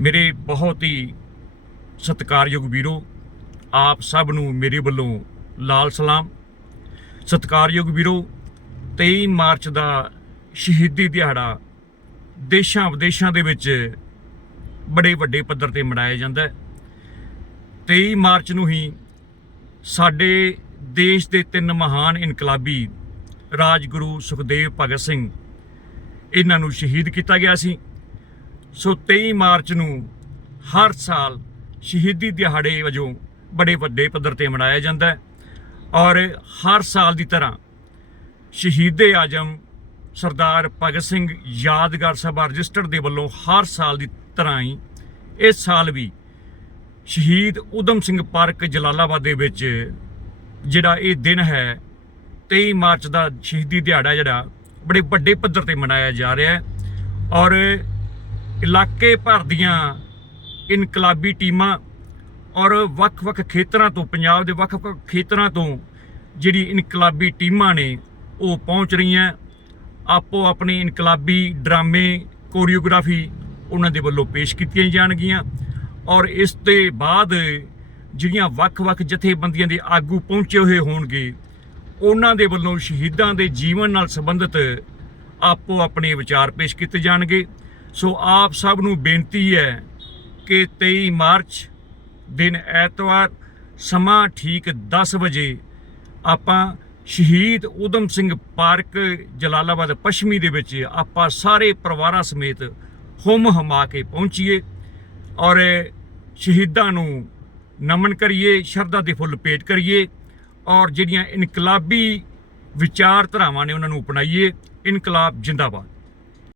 ਮੇਰੇ ਬਹੁਤ ਹੀ ਸਤਿਕਾਰਯੋਗ ਵੀਰੋ, ਆਪ ਸਭ ਨੂੰ ਮੇਰੇ ਵੱਲੋਂ ਲਾਲ ਸਲਾਮ। ਸਤਿਕਾਰਯੋਗ ਵੀਰੋ 23 ਮਾਰਚ ਦਾ ਸ਼ਹੀਦੀ ਦਿਹਾੜਾ ਦੇਸ਼ਾਂ ਵਿਦੇਸ਼ਾਂ ਦੇ ਵਿੱਚ ਬੜੇ ਵੱਡੇ ਪੱਧਰ ਤੇ ਮਨਾਇਆ ਜਾਂਦਾ ਹੈ। 23 ਮਾਰਚ ਨੂੰ ਹੀ ਸਾਡੇ ਦੇਸ਼ ਦੇ ਤਿੰਨ ਮਹਾਨ ਇਨਕਲਾਬੀ ਰਾਜਗੁਰੂ ਸੁਖਦੇਵ ਭਗਤ ਸਿੰਘ, ਇਹਨਾਂ ਨੂੰ ਸ਼ਹੀਦ ਕੀਤਾ ਗਿਆ ਸੀ। ਸੋ 23 ਮਾਰਚ ਨੂੰ ਹਰ ਸਾਲ ਸ਼ਹੀਦੀ ਦਿਹਾੜੇ ਵਜੋਂ ਬੜੇ ਵੱਡੇ ਪੱਧਰ ਤੇ ਮਨਾਇਆ ਜਾਂਦਾ ਹੈ ਔਰ ਹਰ ਸਾਲ ਦੀ ਤਰ੍ਹਾਂ ਸ਼ਹੀਦੇ ਆਜਮ ਸਰਦਾਰ ਭਗਤ ਸਿੰਘ ਯਾਦਗਾਰ ਸਭਾ ਰਜਿਸਟਰ ਦੇ ਵੱਲੋਂ ਹਰ ਸਾਲ ਦੀ ਤਰ੍ਹਾਂ ਹੀ ਇਸ ਸਾਲ ਵੀ ਸ਼ਹੀਦ ਉਦਮ ਸਿੰਘ ਪਾਰਕ ਜਲਾਲਾਬਾਦ ਦੇ ਵਿੱਚ ਜਿਹੜਾ ਇਹ ਦਿਨ ਹੈ 23 ਮਾਰਚ ਦਾ ਸ਼ਹੀਦੀ ਦਿਹਾੜਾ ਜਿਹੜਾ ਬੜੇ ਵੱਡੇ ਪੱਧਰ ਤੇ ਮਨਾਇਆ ਜਾ ਰਿਹਾ ਹੈ ਔਰ ਇਲਾਕੇ ਭਰ ਦੀਆਂ ਇਨਕਲਾਬੀ ਟੀਮਾਂ ਔਰ ਵੱਖ-ਵੱਖ ਖੇਤਰਾਂ ਤੋਂ, ਪੰਜਾਬ ਦੇ ਵੱਖ-ਵੱਖ ਖੇਤਰਾਂ ਤੋਂ ਜਿਹੜੀ ਇਨਕਲਾਬੀ ਟੀਮਾਂ ਨੇ, ਉਹ ਪਹੁੰਚ ਰਹੀਆਂ। ਆਪੋ ਆਪਣੇ ਇਨਕਲਾਬੀ ਡਰਾਮੇ, ਕੋਰੀਓਗ੍ਰਾਫੀ ਉਹਨਾਂ ਦੇ ਵੱਲੋਂ ਪੇਸ਼ ਕੀਤੀਆਂ ਜਾਣਗੀਆਂ ਔਰ ਇਸ ਦੇ ਬਾਅਦ ਜਿਹੜੀਆਂ ਵੱਖ-ਵੱਖ ਜਥੇਬੰਦੀਆਂ ਦੇ ਆਗੂ ਪਹੁੰਚੇ ਹੋਏ ਹੋਣਗੇ, ਉਹਨਾਂ ਦੇ ਵੱਲੋਂ ਸ਼ਹੀਦਾਂ ਦੇ ਜੀਵਨ ਨਾਲ ਸੰਬੰਧਿਤ ਆਪੋ ਆਪਣੇ ਵਿਚਾਰ ਪੇਸ਼ ਕੀਤੇ ਜਾਣਗੇ। ਸੋ ਆਪ ਸਭ ਨੂੰ ਬੇਨਤੀ ਹੈ ਕਿ 23 ਮਾਰਚ ਦਿਨ ਐਤਵਾਰ ਸਮਾਂ ਠੀਕ 10 ਵਜੇ ਆਪਾਂ ਸ਼ਹੀਦ ਉਦਮ ਸਿੰਘ ਪਾਰਕ ਜਲਾਲਾਬਾਦ ਪੱਛਮੀ ਦੇ ਵਿੱਚ ਆਪਾਂ ਸਾਰੇ ਪਰਿਵਾਰਾਂ ਸਮੇਤ ਹੁਮ ਹਮਾ ਕੇ ਪਹੁੰਚੀਏ ਔਰ ਸ਼ਹੀਦਾਂ ਨੂੰ ਨਮਨ ਕਰੀਏ, ਸ਼ਰਧਾ ਦੇ ਫੁੱਲ ਭੇਟ ਕਰੀਏ ਔਰ ਜਿਹੜੀਆਂ ਇਨਕਲਾਬੀ ਵਿਚਾਰਧਾਰਾਵਾਂ ਨੇ ਉਹਨਾਂ ਨੂੰ ਅਪਣਾਈਏ, ਇਨਕਲਾਬ ਜਿੰਦਾਬਾਦ।